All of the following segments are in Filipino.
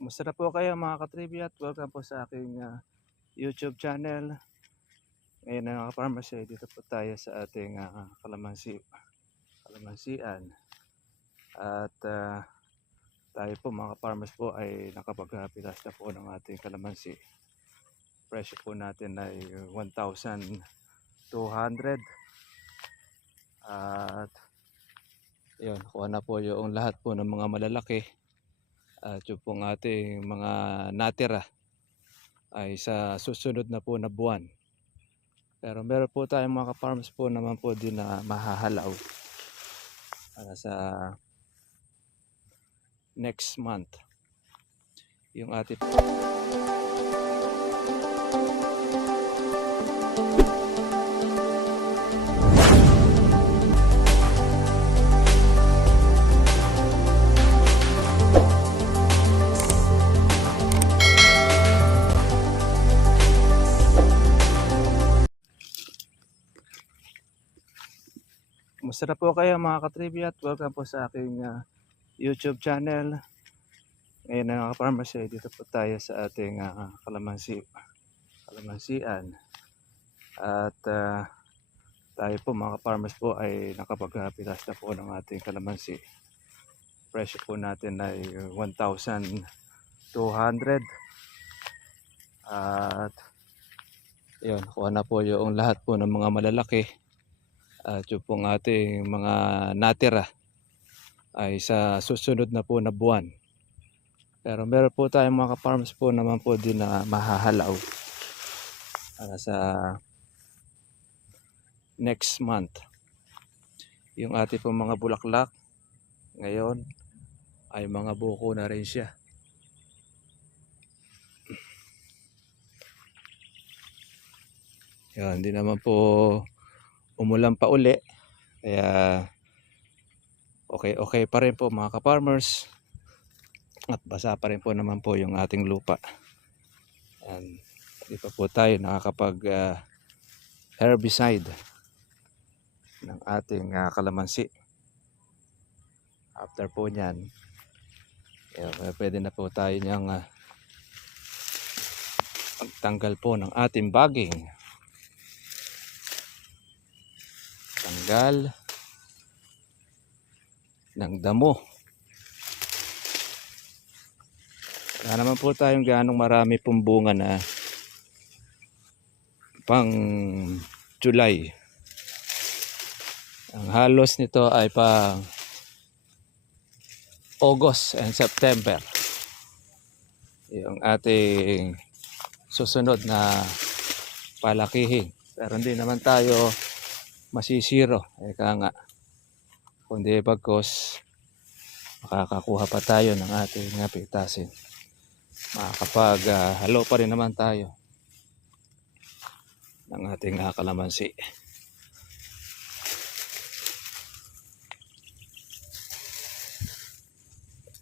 Kumusta na po kayo mga katrivia at welcome po sa aking YouTube channel. Ngayon na mga farmers, dito po tayo sa ating kalamansian. At tayo po mga farmers po ay nakapagpitas na po ng ating kalamansi. Presyo po natin ay 1,200. At yun, kuha na po yung lahat po ng mga malalaki. At yung pong ating mga natira ay sa susunod na po na buwan. Pero meron po tayong mga farms po naman po din na mahahalaw para sa next month. Yung ating Kumusta na po kayo mga katrivia at welcome po sa aking YouTube channel. Ngayon na mga farmers, dito po tayo sa ating kalamansian. At tayo po mga farmers po ay nakapagpitas na po ng ating kalamansi. Presyo po natin ay 1,200. At yun, kuha na po yung lahat po ng mga malalaki. At yung pong ating mga natira ay sa susunod na po na buwan. Pero meron po tayong mga farms po naman po din na mahahalaw para sa next month. Yung ating pong mga bulaklak ngayon ay mga buko na rin siya. Yan, hindi naman po umulan pa uli, kaya okay pa rin po mga ka-farmers, at basa pa rin po naman po yung ating lupa. Yan, hindi pa po tayo nakakapag herbicide ng ating kalamansi. After po nyan, pwede na po tayo niyang magtanggal po ng ating bagging. Tanggal ng damo. Wala naman po tayong ganong marami pong bunga na pang July. Ang halos nito ay pang August and September. Yung ating susunod na palakihin. Pero hindi naman tayo masisiro. Eka nga. Kundi bagkos makakakuha pa tayo ng ating pitasin. Makakapag halo pa rin naman tayo ng ating kalamansi.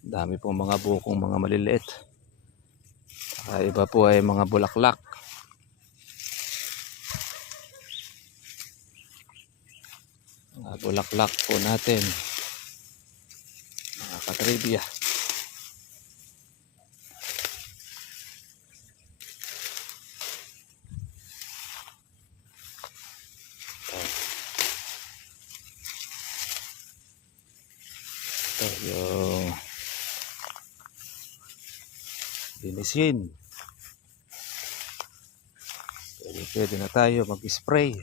Dami pong mga bukong mga maliliit. Iba po ay mga bulaklak. Mga bulaklak po natin, mga katrivia. Ito yung linisin. Pwede na tayo mag-spray.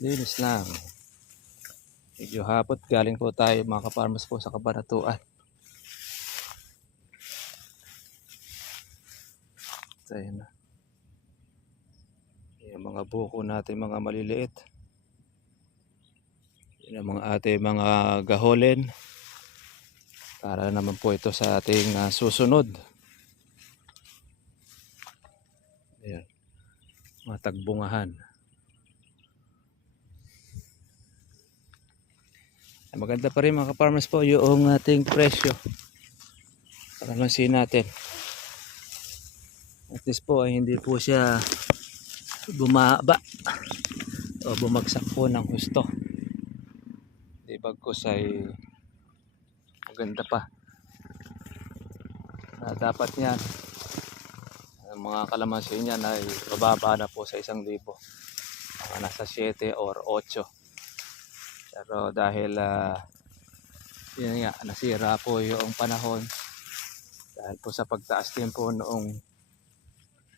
Linis lang. Medyo hapot, galing po tayo mga ka-farmers po sa Kabanatuan. Tayo na. Yung mga buko natin mga maliliit. Yung mga ating mga gaholen. Para naman po ito sa ating susunod. Ayan. Mga tagbungahan. Maganda pa rin mga ka-farmers po yung ating presyo. Kalamansi natin. At least po ay hindi po siya bumaba o bumagsak po ng husto. Hindi bagkus ay maganda pa. Dapat niyan, ang mga kalamansi niyan ay mababa na po sa 1,000. Mga nasa 7 or 8. Pero dahil yun nga, nasira po yung panahon dahil po sa pagtaas din po noong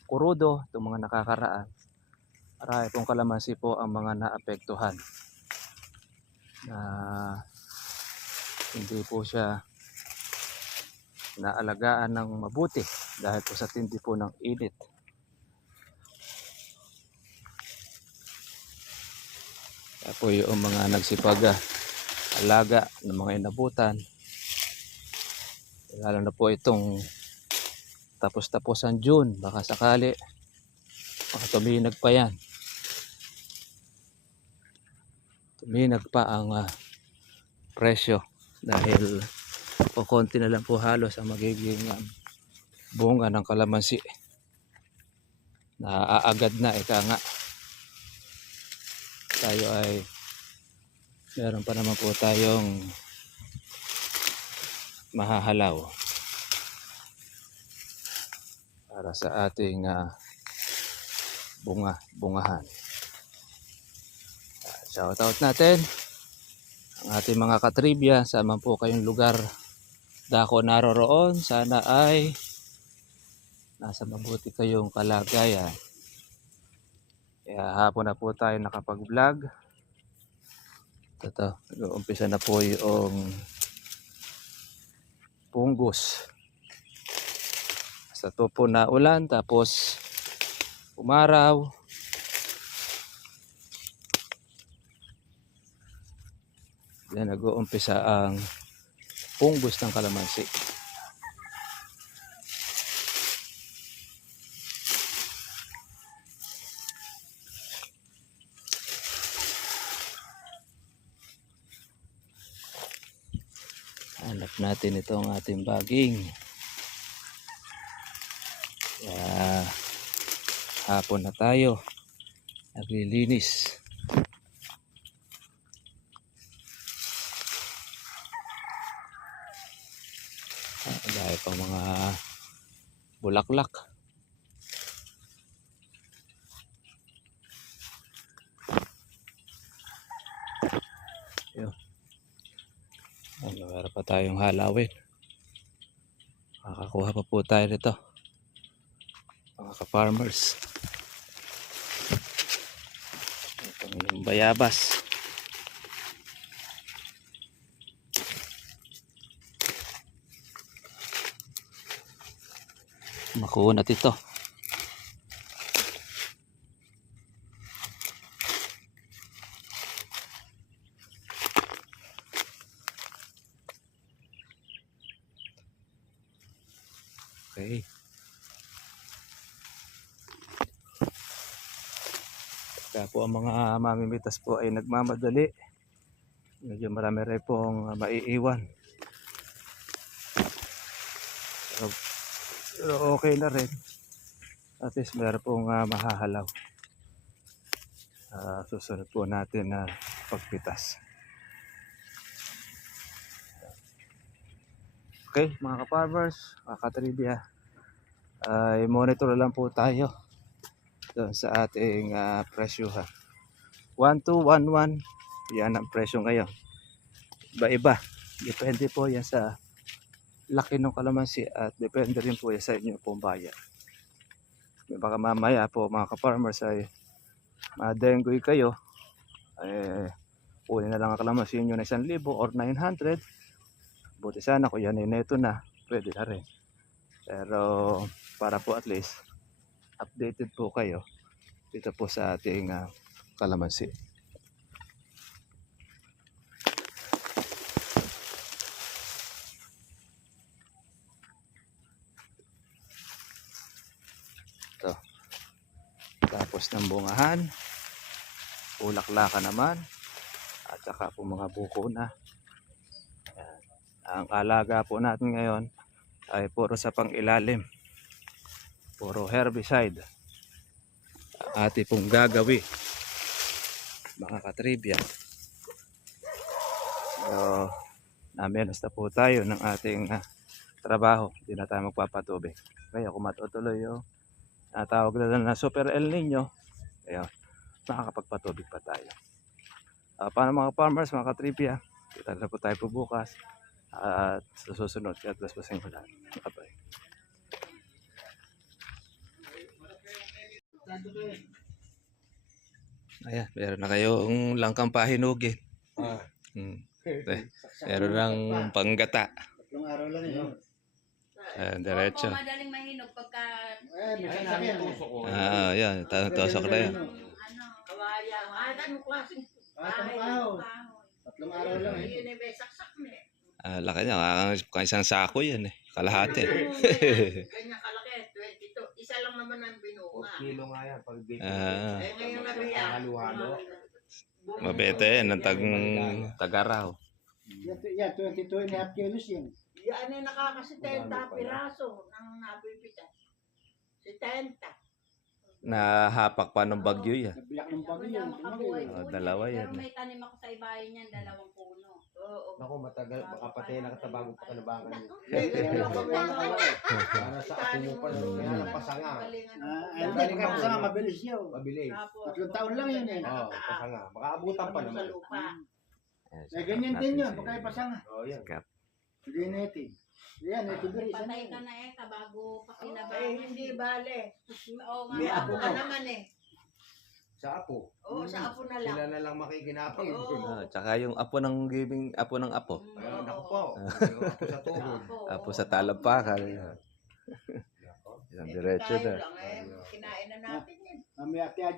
kurudo, itong mga nakakaraan, marami pong kalamansi po ang mga naapektuhan na hindi po siya naalagaan ng mabuti dahil po sa tindi po ng init. Kaya po yung mga nagsipag alaga ng mga inabutan, lalo na po itong tapos-tapusan June, baka sakali baka tuminag pa yan, tuminag pa ang presyo dahil o konti na lang po halos ang magiging bunga ng kalamansi na aagad na. Ika nga, tayo ay meron pa naman po tayong mahahalaw para sa ating bungahan. Shoutout natin ang ating mga katribya, saan man po kayong lugar dako naroroon, sana ay nasa mabuti kayong kalagayan. Kaya hapon na po tayo nakapag-vlog. Ito, umpisa na po yung punggos. Sa po na ulan, tapos umaraw. Yan, nag-uumpisa ang punggos ng kalamansi. Hanap natin itong ating baging. Kaya hapon na tayo naglilinis. Dahil pang mga bulaklak. Yun. Meron pa tayong halawin. Makakakuha pa po tayo nito, mga ka-farmers. Itong yung bayabas. Makunat ito. Okay. Kaya po ang mga mamimitas po ay nagmamadali. Medyo marami rin pong maiiwan. Pero okay na rin. At least meron pong mahahalaw. Susunod po natin na pagpitas. Okay, mga ka-farmers, mga ka-trivia, ay monitor lang po tayo doon sa ating presyohan. 1211, yan ang presyo ngayon. Iba-iba. Depende po yan sa laki ng kalamansi at depende rin po yan sa inyo pong buyer. Baka mamaya po mga ka-farmers ay madenggoy kayo, kunin na lang ang kalamansi nyo na 1,000 or 900. Buti sana kung yan ay neto na, pwede na rin. Pero para po at least updated po kayo dito po sa ating kalamansi. Ito. Tapos ng bungahan, bulaklakan naman, at saka po mga buko na. Ayan. Ang alaga po natin ngayon ay puro sa pang-ilalim, puro herbicide ang ating pong gagawi, mga katribya. So, namenos na po tayo ng ating trabaho. Hindi na tayo magpapatubig. Kaya kung matutuloy yung natawag na Super El Nino, ayun, makakapagpatubig pa tayo. Paano mga farmers, mga katripya, kita na po tayo po bukas at sa susunod. Kaya plus pasing ko lahat. Bye. Ayan, meron na kayong langkang pahinugin. Meron ng panggata. Tatlong araw lang yun. Diretso. Opo, madaling mahinog pagka Minsan sa akin, tusok ko. Yan. Tusok na yan. ano, kawaya. Anong klaseng Tatlong araw. Tatlong araw lang eh. yun ay saksak na eh. Laki niya. Kung isang sako yan eh. Kalahati. Ganyan kalaki, 22. Isa lang naman ang binunga. Kilo nga yan. Pag Eh ngayon na biya. halo-halo. Mabete yan. Ang tagaraw. Yan, 22.5 kilos yan. Yan ay nakakasitenta piraso ng nabibitas. 70. Nahapak pa ng bagyo yan. Nabiyak ng bagyo. Wala makabuhay po Dalawa niya. yan. Pero may tanim ako sa ibayan niyan, 2 puno. Oo. Ako matagal, baka patay nakatabago pa kanabangan niyo. Para Para sa ako mo pa yan, ang pasanga. Ayun din, kapsa nga, mabilis yun. Mabilis. 3 taon lang yun eh. Oo, pasanga. Baka abutan pa naman. Eh, ganyan din yun, pagka ipasanga. Oo, yan. Hindi natin. Yan, natin beri. Patay ka na eh, kabago pa kinabahan. Eh, hindi bale. Oo nga. May nga. apo ka naman eh. Sa apo. Oo, sa apo na lang. Sila na lang makikinapang. Oo. Tsaka yung apo ng giving, apo ng apo. Ayun, ako po. Yung apo sa tuhod. Apo sa talampakan. Isang diretso Tayo na. lang eh. Kinain na natin yan. Mamaya kaya